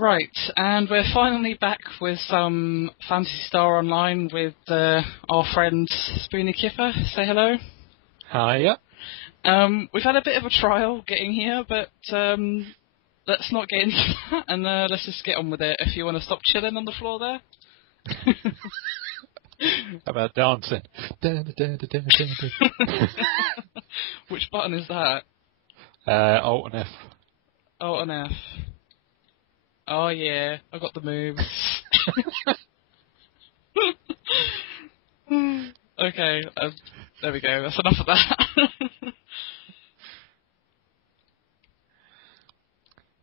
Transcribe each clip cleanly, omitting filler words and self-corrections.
Right, and we're finally back with some Phantasy Star Online with our friend Spoony Kipper. Say hello. Hiya. We've had a bit of a trial getting here, but let's not get into that, and let's just get on with it. If you want to stop chilling on the floor there. How about dancing? Which button is that? Alt and F. Alt and F. Oh yeah, I got the moves. Okay, there we go. That's enough of that.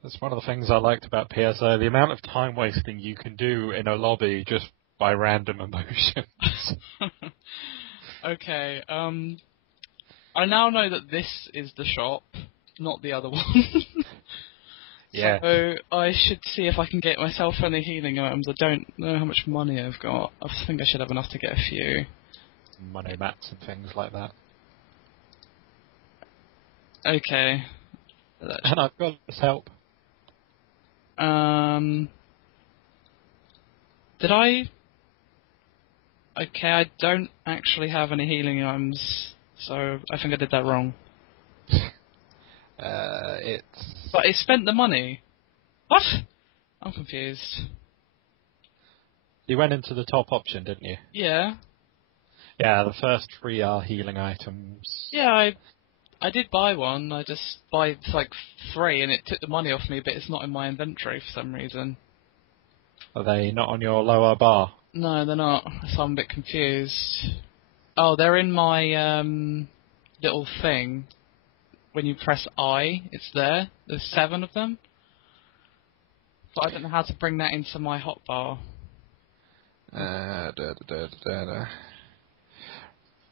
That's one of the things I liked about PSO, the amount of time wasting you can do in a lobby just by random emotions. Okay, I now know that this is the shop, not the other one. Yeah. So I should see if I can get myself any healing items. I don't know how much money I've got. I think I should have enough to get a few. Money mats and things like that. Okay. And I've got this help. Did I? Okay, I don't actually have any healing items, so I think I did that wrong. But it spent the money. What? I'm confused. You went into the top option, didn't you? Yeah. Yeah, the first 3 are healing items. Yeah, I did buy one. I just buy like 3, and it took the money off me, but it's not in my inventory for some reason. Are they not on your lower bar? No, they're not. So I'm a bit confused. Oh, they're in my little thing. When you press I, it's there. There's 7 of them. But I don't know how to bring that into my hotbar.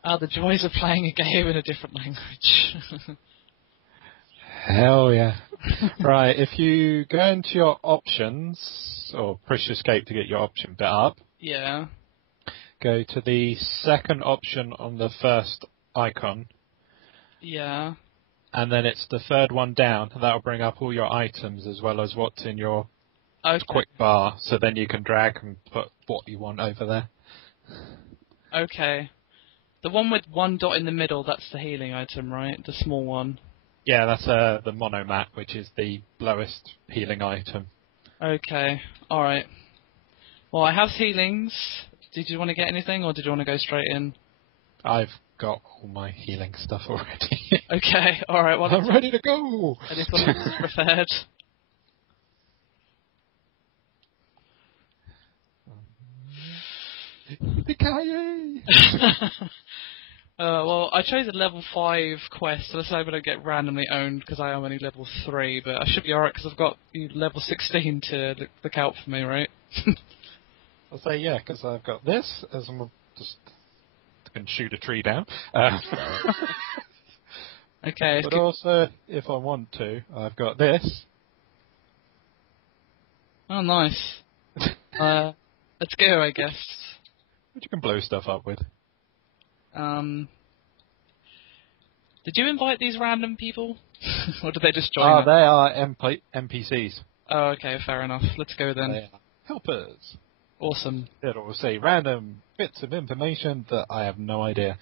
Oh, the joys of playing a game in a different language. Hell yeah. Right, if you go into your options, or push escape to get your option bit up, Yeah. go to the second option on the first icon, Yeah. and then it's the third one down. That'll bring up all your items as well as what's in your quick bar, so then you can drag and put what you want over there. Okay. The one with 1 dot in the middle, that's the healing item, right? The small one. Yeah, that's the monomat, which is the lowest healing item. Okay. Alright. Well, I have healings. Did you want to get anything, or did you want to go straight in? I've got all my healing stuff already. Okay, alright. Well, I'm ready to go! anything else prepared? Well, I chose a level 5 quest, so let's hope I don't get randomly owned because I am only level 3, but I should be alright because I've got level 16 to look out for me, right? I'll say yeah, because I've got this, as I'm just can shoot a tree down. Okay. But also, if I want to, I've got this. Oh, nice. Let's go, I guess. Which you can blow stuff up with. Did you invite these random people? Or did they just join Ah, us? they are NPCs. Oh, okay, fair enough. Let's go then. They are helpers. Awesome. It'll say random bits of information that I have no idea.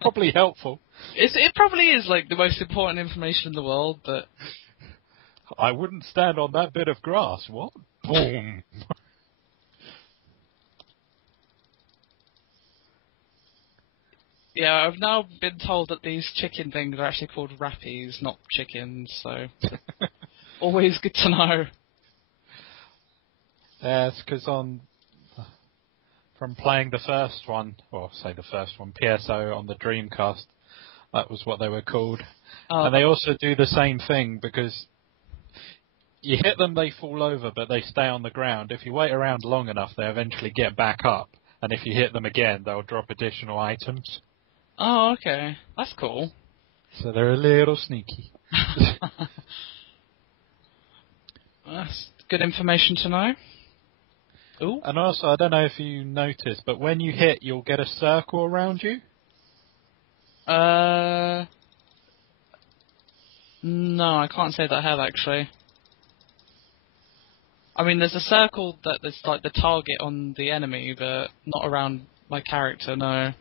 Probably helpful. It probably is like the most important information in the world, but... I wouldn't stand on that bit of grass. What? Boom. Yeah, I've now been told that these chicken things are actually called rappies, not chickens, so... always good to know. Yes, because from playing the first one, or say the first one, PSO on the Dreamcast, that was what they were called. And they also do the same thing, because you hit them, they fall over, but they stay on the ground. If you wait around long enough, they eventually get back up. And if you hit them again, they'll drop additional items. Oh, okay. That's cool. So they're a little sneaky. That's good information to know. Ooh. And also, I don't know if you noticed, but when you hit, you'll get a circle around you. No, I can't say that I have, actually. I mean, there's a circle that's like the target on the enemy, but not around my character. No.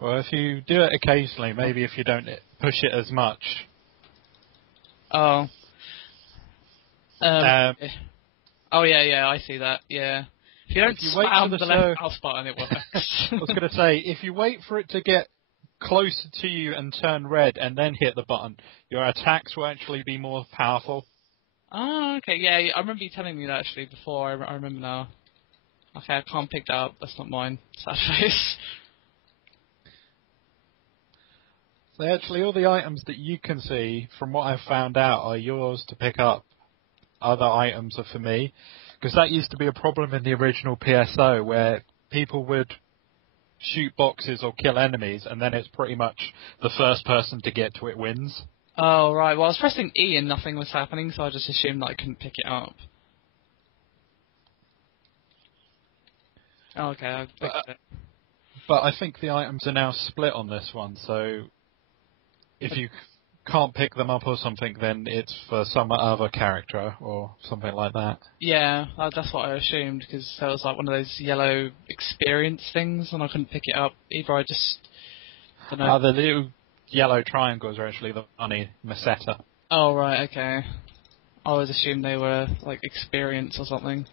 Well, if you do it occasionally, maybe if you don't push it as much. Oh. Um. Um, Oh yeah, I see that. Yeah. If you don't if you wait for spam the the left mouse button, it works. I was going to say, if you wait for it to get closer to you and turn red and then hit the button, your attacks will actually be more powerful. Oh, okay. Yeah, I remember you telling me that actually before. I remember now. Okay, I can't pick that up. That's not mine. Sad face. So actually, all the items that you can see, from what I've found out, are yours to pick up. Other items are for me. Because that used to be a problem in the original PSO, where people would shoot boxes or kill enemies, and then it's pretty much the first person to get to it wins. Oh, right. Well, I was pressing E and nothing was happening, so I just assumed that I couldn't pick it up. Oh, okay, I But, picked it. but I think the items are now split on this one, so if you can't pick them up or something, then it's for some other character or something like that. Yeah, that's what I assumed, because there was like one of those yellow experience things, and I couldn't pick it up. Either I just, don't know. The little yellow triangles are actually the money meseta. Oh, right, okay. I always assumed they were like experience or something.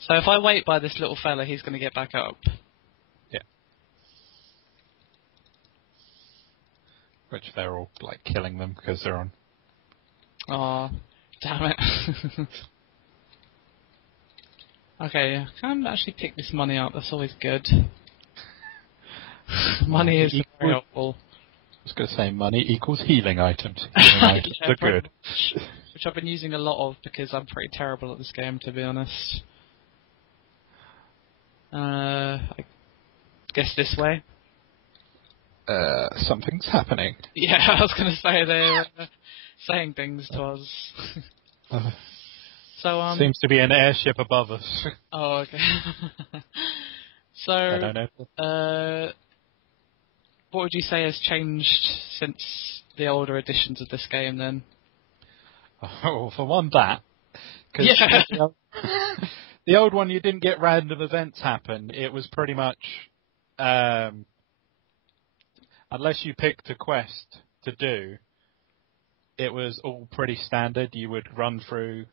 So if I wait by this little fella, he's going to get back up. Yeah. Which they're all like killing them because they're on. Oh, damn it. Okay, I can actually pick this money up. That's always good. Money is very helpful. I was going to say money equals healing items. Healing items Yeah, are good. which I've been using a lot of because I'm pretty terrible at this game, to be honest. I guess this way. Something's happening. Yeah, I was going to say they're saying things to us. So Seems to be an airship above us. Oh, okay. So, I don't know. what would you say has changed since the older editions of this game? Then. Oh, for one, that. Cause Yeah. the old one, you didn't get random events happen. It was pretty much, unless you picked a quest to do, it was all pretty standard. You would run through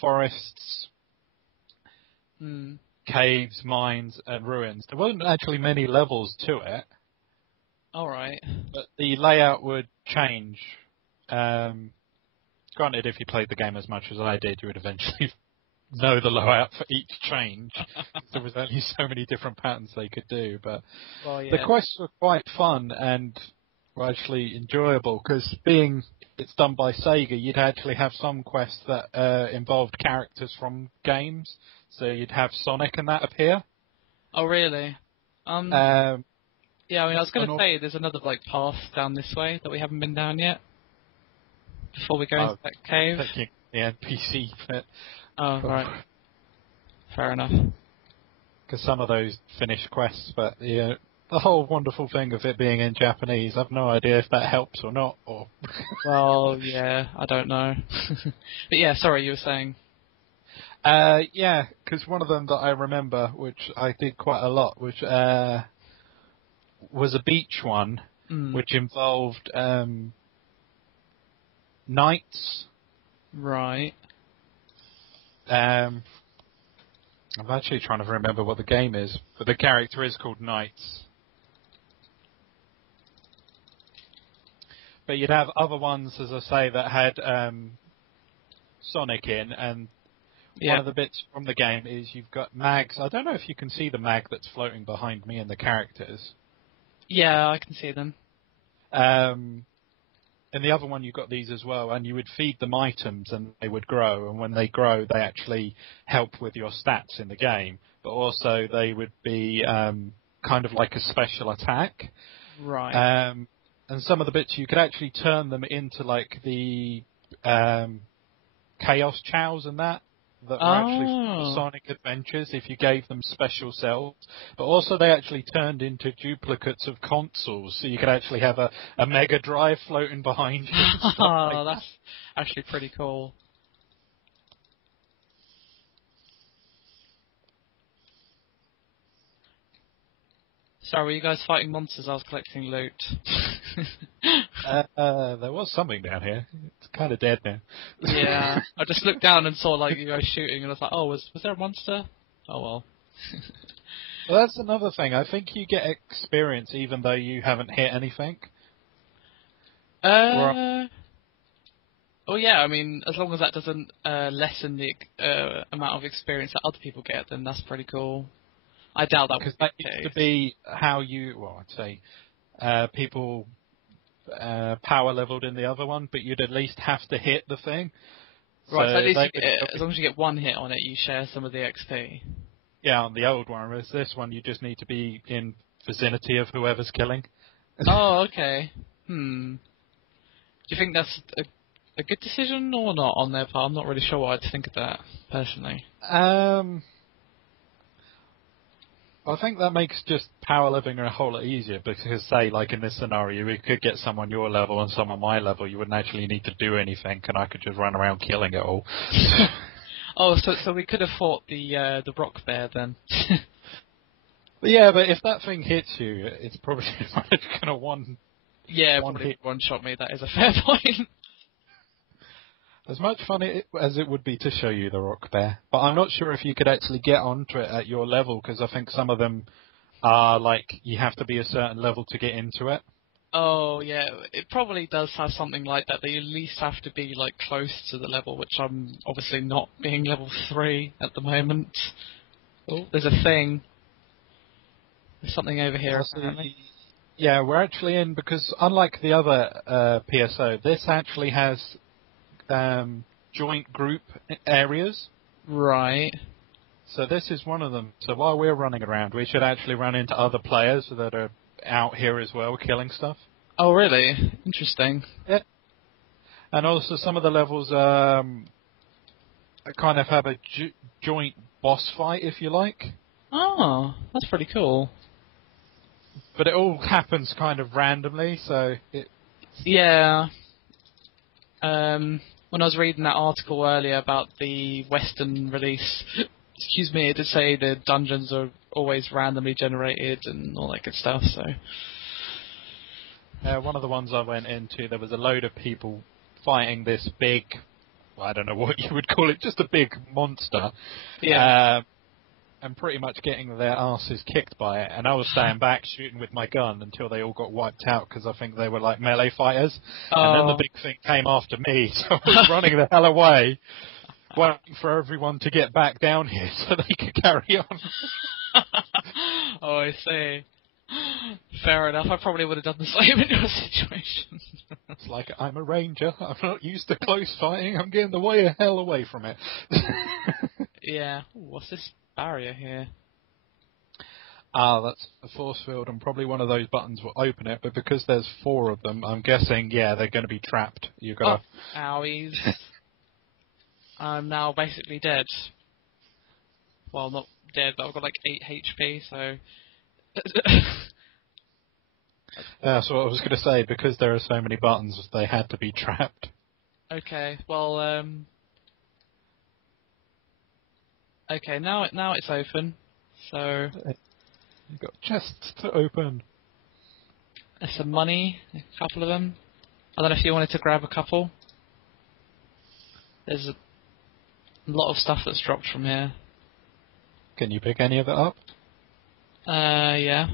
forests, caves, mines, and ruins. There wasn't actually many levels to it. All right. But the layout would change. Granted, if you played the game as much as I did, you would eventually know the layout for each change. There was only so many different patterns they could do. But Well, yeah. the quests were quite fun and were actually enjoyable because being it's done by Sega, you'd actually have some quests that involved characters from games. So you'd have Sonic and that appear. Oh, really? Um, Yeah, I mean, I was going to say there's another like path down this way that we haven't been down yet. Before we go into that cave. Taking the NPC bit. Oh, right. Fair enough. Because some of those finished quests, but the whole wonderful thing of it being in Japanese, I've no idea if that helps or not. Or Well, yeah, I don't know. But yeah, sorry, you were saying. yeah, because one of them that I remember, which I did quite a lot, which was a beach one, which involved knights. Right. I'm actually trying to remember what the game is, but the character is called Knights. But you'd have other ones, as I say, that had Sonic in, and one of the bits from the game is you've got mags. I don't know if you can see the mag that's floating behind me and the characters. Yeah, I can see them. And the other one, you've got these as well, and you would feed them items and they would grow, and when they grow, they actually help with your stats in the game, but also they would be kind of like a special attack. Right. And some of the bits, you could actually turn them into like the Chaos Chows and that, that were actually Oh. Sonic Adventures if you gave them special cells, but also they actually turned into duplicates of consoles, so you could actually have a Mega Drive floating behind you and stuff like that. That's actually pretty cool. Sorry, were you guys fighting monsters? I was collecting loot. There was something down here. It's kind of dead now. Yeah, I just looked down and saw like you guys shooting, and I was like, oh, was there a monster? Oh well. Well, that's another thing. I think you get experience even though you haven't hit anything. Oh yeah, I mean, as long as that doesn't lessen the amount of experience that other people get, then that's pretty cool. I doubt that Because would that be the used case. to be how you, well, I'd say, people power leveled in the other one, but you'd at least have to hit the thing. Right, so at least they would, as long as you get one hit on it, you share some of the XP. yeah, on the old one, whereas this one you just need to be in vicinity of whoever's killing. Oh, okay. Do you think that's a good decision or not on their part? I'm not really sure what I'd think of that, personally. I think that makes just power living a whole lot easier because, say, like in this scenario, we could get someone your level and someone my level. You wouldn't actually need to do anything, and I could just run around killing it all. Oh, so we could have fought the rock bear then. But yeah, but if that thing hits you, it's probably going to one Probably hit. one shot me. That is a fair point. As much fun as it would be to show you the rock bear, but I'm not sure if you could actually get onto it at your level because I think some of them are like you have to be a certain level to get into it. Oh yeah, it probably does have something like that. They at least have to be like close to the level, which I'm obviously not, being level 3 at the moment. Oh, there's a thing. There's something over here apparently. Yeah, we're actually in because unlike the other PSO, this actually has joint group areas. Right. So this is one of them. So while we're running around, we should actually run into other players that are out here as well, killing stuff. Oh really? Interesting. Yeah. And also some of the levels kind of have a joint boss fight, if you like. Oh, that's pretty cool. But it all happens kind of randomly, so it... Yeah. When I was reading that article earlier about the Western release, excuse me, it did say the dungeons are always randomly generated and all that good stuff, so... one of the ones I went into, there was a load of people fighting this big, well, I don't know what you would call it, just a big monster. Yeah. And pretty much getting their asses kicked by it. And I was staying back shooting with my gun until they all got wiped out because I think they were like melee fighters. Oh. And then the big thing came after me, so I was running the hell away, waiting for everyone to get back down here so they could carry on. Oh, I see. Fair enough. I probably would have done the same in your situation. It's like, I'm a ranger, I'm not used to close fighting, I'm getting the hell away from it. Yeah. Ooh, what's this barrier here? That's a force field, and probably one of those buttons will open it, but because there's 4 of them, I'm guessing, yeah, they're going to be trapped. You've got Oh, owies. I'm now basically dead. Well, not dead, but I've got like 8 HP, so... That's what I was going to say, because there are so many buttons, they had to be trapped. Okay, well, okay, now it's open, so... You've got chests to open. There's some money, a couple of them. I don't know if you wanted to grab a couple. There's a lot of stuff that's dropped from here. Can you pick any of it up? Yeah.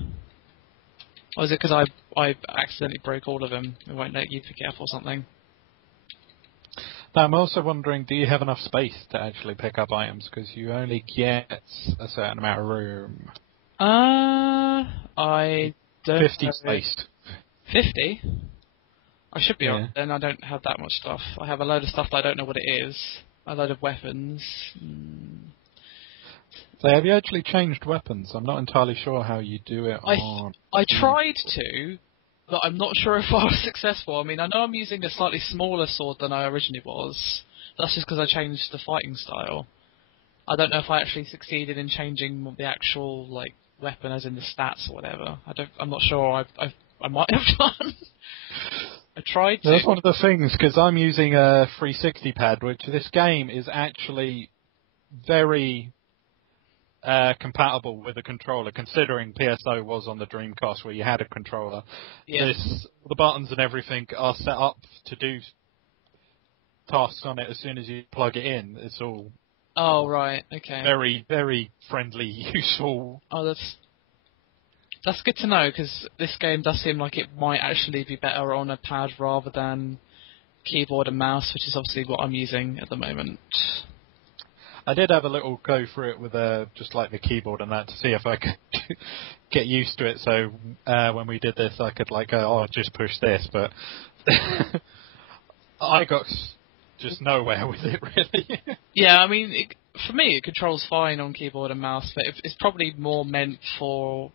Or is it because I accidentally broke all of them? It won't let you pick it up or something. Now, I'm also wondering, do you have enough space to actually pick up items? Because you only get a certain amount of room. I don't 50 know. space. 50? I should be Yeah. on then. I don't have that much stuff. I have a load of stuff that I don't know what it is. A load of weapons. So have you actually changed weapons? I'm not entirely sure how you do it on... I tried to, but I'm not sure if I was successful. I mean, I know I'm using a slightly smaller sword than I originally was. That's just because I changed the fighting style. I don't know if I actually succeeded in changing the actual like weapon, as in the stats or whatever. I'm not sure. I might have done. I tried to. That's one of the things, because I'm using a 360 pad, which this game is actually very compatible with a controller, considering PSO was on the Dreamcast where you had a controller. Yeah. The buttons and everything are set up to do tasks on it as soon as you plug it in. It's all Oh right. Okay. very, very friendly, useful. Oh, that's good to know, because this game does seem like it might actually be better on a pad rather than keyboard and mouse, which is obviously what I'm using at the moment. I did have a little go through it with just like the keyboard and that to see if I could get used to it. So when we did this, I could like go, oh, just push this, but I got just nowhere with it really. Yeah, I mean, for me, it controls fine on keyboard and mouse, but it's probably more meant for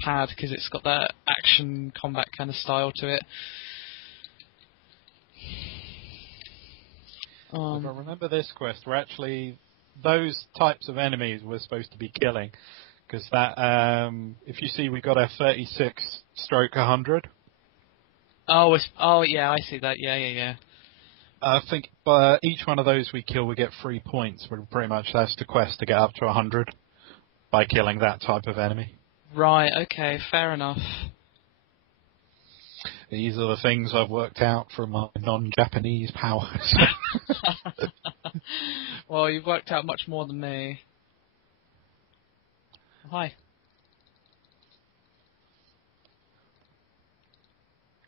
pad because it's got that action combat kind of style to it. If I remember this quest, those types of enemies we're supposed to be killing, because that if you see, we got a 36/100. Oh yeah, I see that. Yeah. I think by each one of those we kill, we get 3 points. But pretty much that's the quest to get up to 100 by killing that type of enemy. Right. Okay. Fair enough. These are the things I've worked out from my non-Japanese powers. Well, you've worked out much more than me. Hi.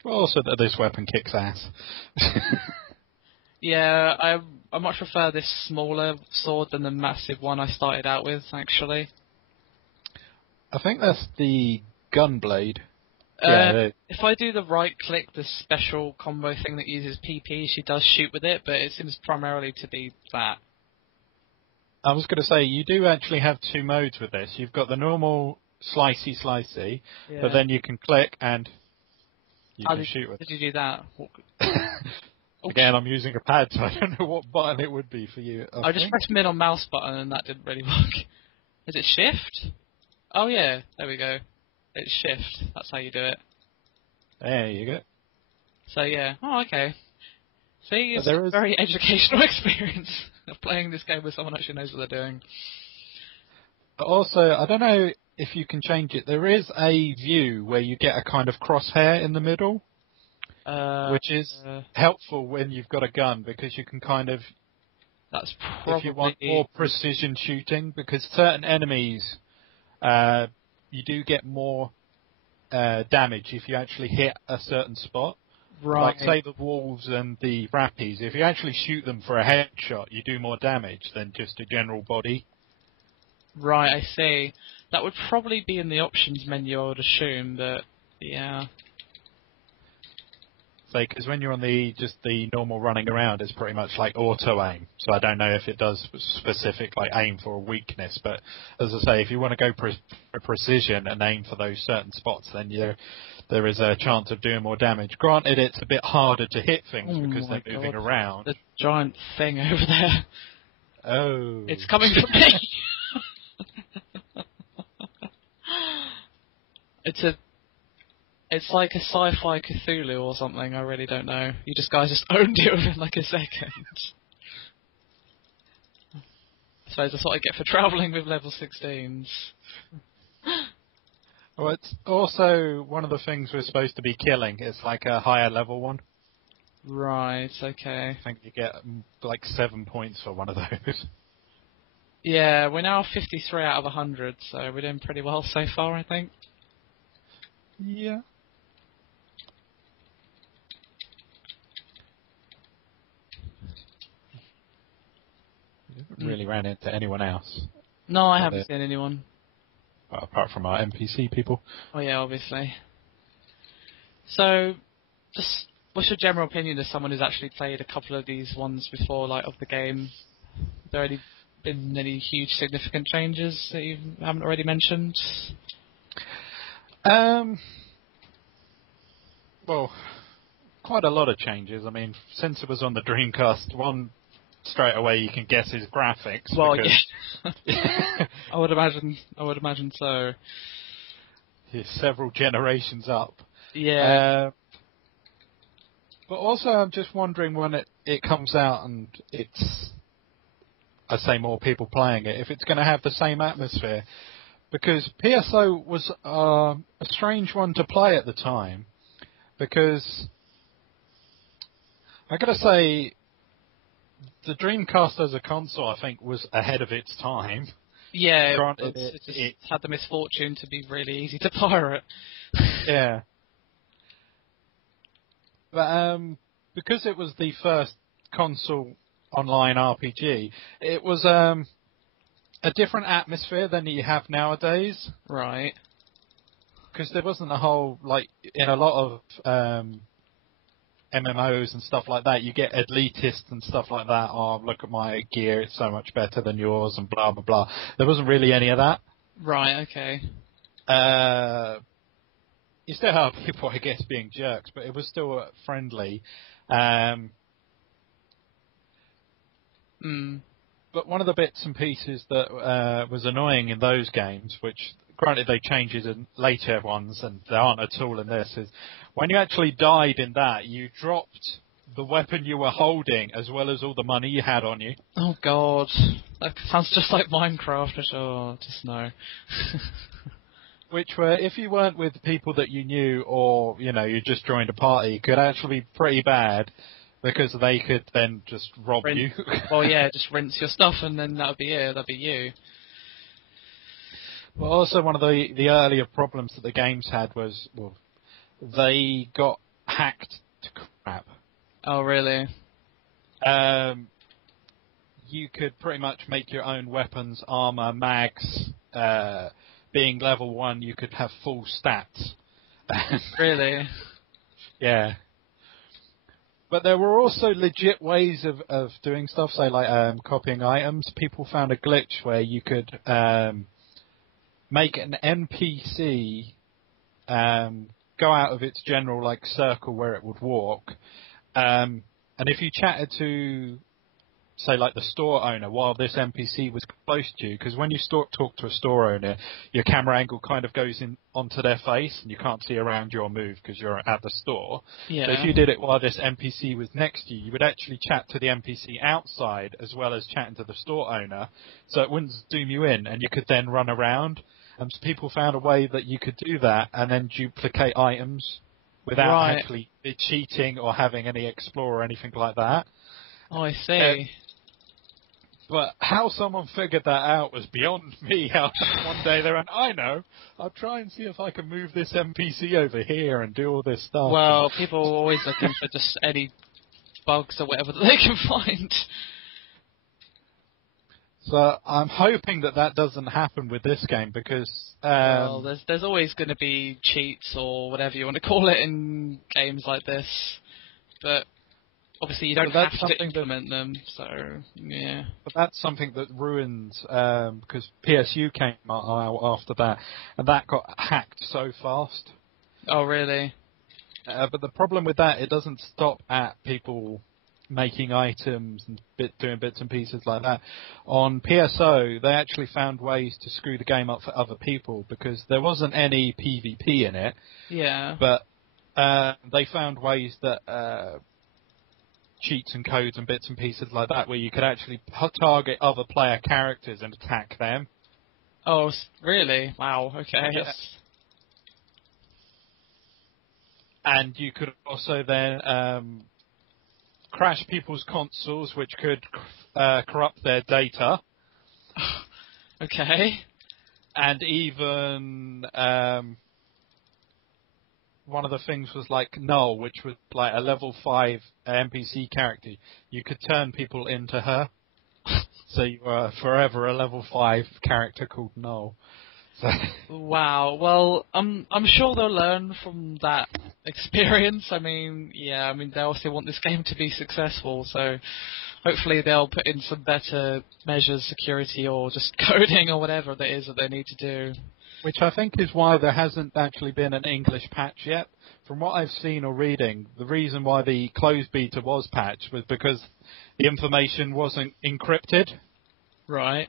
Also, that this weapon kicks ass. Yeah, I much prefer this smaller sword than the massive one I started out with, actually. I think that's the Gunblade. Yeah. If I do the right click, the special combo thing that uses PP, she does shoot with it, but it seems primarily to be that. I was going to say, you do actually have 2 modes with this. You've got the normal slicey, Yeah. but then you can click and you can shoot with Did you do that? it. Again, I'm using a pad, so I don't know what button it would be for you. I just pressed mid on mouse button and that didn't really work. Is it shift? Oh yeah, there we go. It's shift. That's how you do it. There you go. So yeah. Oh, okay. See, it's There a is very educational experience of playing this game with someone who actually knows what they're doing. Also, I don't know if you can change it. There is a view where you get a kind of crosshair in the middle, which is helpful when you've got a gun, because you can kind of, that's probably, if you want more precision shooting, because certain enemies, you do get more damage if you actually hit a certain spot. Right. Like, say, the wolves and the rappies, if you actually shoot them for a headshot, you do more damage than just a general body. Right, I see. That would probably be in the options menu, I would assume, but yeah. Say, because when you're on the normal running around, it's pretty much like auto aim. So I don't know if it does specific like aim for a weakness, but as I say, if you want to go for precision and aim for those certain spots, then there is a chance of doing more damage. Granted, it's a bit harder to hit things because they're moving around. The giant thing over there. Oh. It's coming for me. It's like a sci-fi Cthulhu or something, I really don't know. You guys just owned it within like a second. I suppose that's what I get for travelling with level 16s. Well, it's also one of the things we're supposed to be killing. It's like a higher level one. Right, okay. I think you get like 7 points for one of those. Yeah, we're now 53 out of 100, so we're doing pretty well so far, I think. Yeah. Really ran into anyone else. No, I haven't seen anyone. Well, apart from our NPC people. Oh yeah, obviously. So, just what's your general opinion as someone who's actually played a couple of these ones before, like, of the game? Have there already been any huge significant changes that you haven't already mentioned? Well, quite a lot of changes. I mean, since it was on the Dreamcast, one straight away you can guess his graphics. Well, because yeah. I would imagine so. He's several generations up. Yeah. But also, I'm just wondering when it comes out and it's, I say, more people playing it, if it's going to have the same atmosphere. Because PSO was a strange one to play at the time. Because I got to say, the Dreamcast as a console, I think, was ahead of its time. Yeah, Granted, it just had the misfortune to be really easy to pirate. Yeah. But because it was the first console online RPG, it was a different atmosphere than you have nowadays. Right. Because there wasn't a whole, like, in a lot of MMOs and stuff like that, you get elitists and stuff like that. Oh, look at my gear, it's so much better than yours, and blah, blah, blah. There wasn't really any of that. Right, okay. You still have people, I guess, being jerks, but it was still friendly. But one of the bits and pieces that was annoying in those games, which granted they changed in later ones and they aren't at all in this, is when you actually died in that, you dropped the weapon you were holding as well as all the money you had on you. Oh god, that sounds just like Minecraft. Just no. Which were, if you weren't with people that you knew or, you just joined a party, could actually be pretty bad because they could then just rob you. Well, yeah, just rinse your stuff and then that would be it. That'd be you. Well, also one of the earlier problems that the games had was, well, they got hacked to crap. Oh, really? You could pretty much make your own weapons, armor, mags. Being level 1, you could have full stats. Really? Yeah. But there were also legit ways of doing stuff, say like copying items. People found a glitch where you could make an NPC go out of its general like circle where it would walk, and if you chatted to, say, like the store owner while this NPC was close to you, because when you talk to a store owner, your camera angle kind of goes in onto their face and you can't see around your move because you're at the store. Yeah. But if you did it while this NPC was next to you, you would actually chat to the NPC outside as well as chatting to the store owner, so it wouldn't zoom you in and you could then run around. And people found a way that you could do that and then duplicate items without actually cheating or having any explore or anything like that. Oh, I see. But how someone figured that out was beyond me. How one day they went, I know, I'll try and see if I can move this NPC over here and do all this stuff. Well, people are always looking for just any bugs or whatever that they can find. So I'm hoping that doesn't happen with this game because... well, there's always going to be cheats or whatever you want to call it in games like this. But obviously you don't have to implement them, so yeah. But that's something that ruined, because PSU came out after that, and that got hacked so fast. Oh, really? But the problem with that, it doesn't stop at people making items and doing bits and pieces like that. On PSO, they actually found ways to screw the game up for other people because there wasn't any PvP in it. Yeah. But they found ways that cheats and codes and bits and pieces like that where you could actually target other player characters and attack them. Oh, really? Wow, okay. Yeah. And you could also then crash people's consoles, which could corrupt their data. Okay. And even one of the things was like Null, which was like a level 5 NPC character. You could turn people into her. So you were forever a level 5 character called Null. So wow. Well, I'm sure they'll learn from that experience. I mean, yeah. I mean, they also want this game to be successful, so hopefully they'll put in some better measures, security, or just coding or whatever that is that they need to do. Which I think is why there hasn't actually been an English patch yet. From what I've seen or reading, the reason why the closed beta was patched was because the information wasn't encrypted. Right.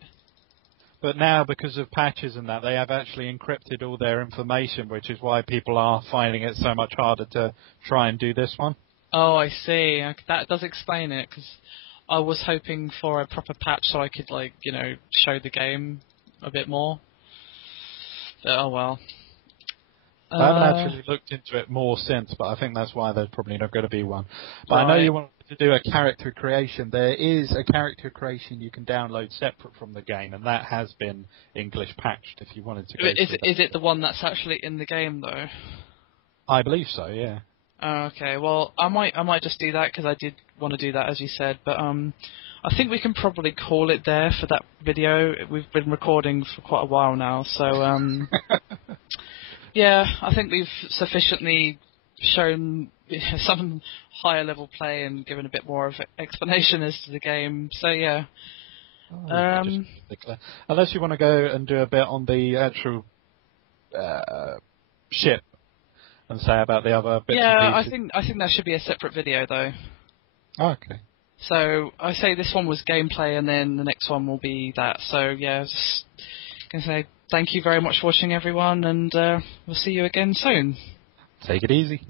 But now, because of patches and that, they have actually encrypted all their information, which is why people are finding it so much harder to try and do this one. Oh, I see. That does explain it, because I was hoping for a proper patch so I could, like, you know, show the game a bit more. But, oh well. I haven't actually looked into it more since, but I think that's why there's probably not going to be one. But I know you want to do a character creation. There is a character creation you can download separate from the game, and that has been English patched if you wanted to go Is through it the one that's actually in the game, though? I believe so, yeah. Okay, well, I might just do that, because I did want to do that, as you said, but I think we can probably call it there for that video. We've been recording for quite a while now, so yeah, I think we've sufficiently shown some higher level play and given a bit more of explanation as to the game. So yeah. Unless you want to go and do a bit on the actual ship and say about the other bits and pieces. I think that should be a separate video though. Oh, okay. So I say this one was gameplay, and then the next one will be that. So yeah, just gonna say thank you very much for watching, everyone, and we'll see you again soon. Take it easy.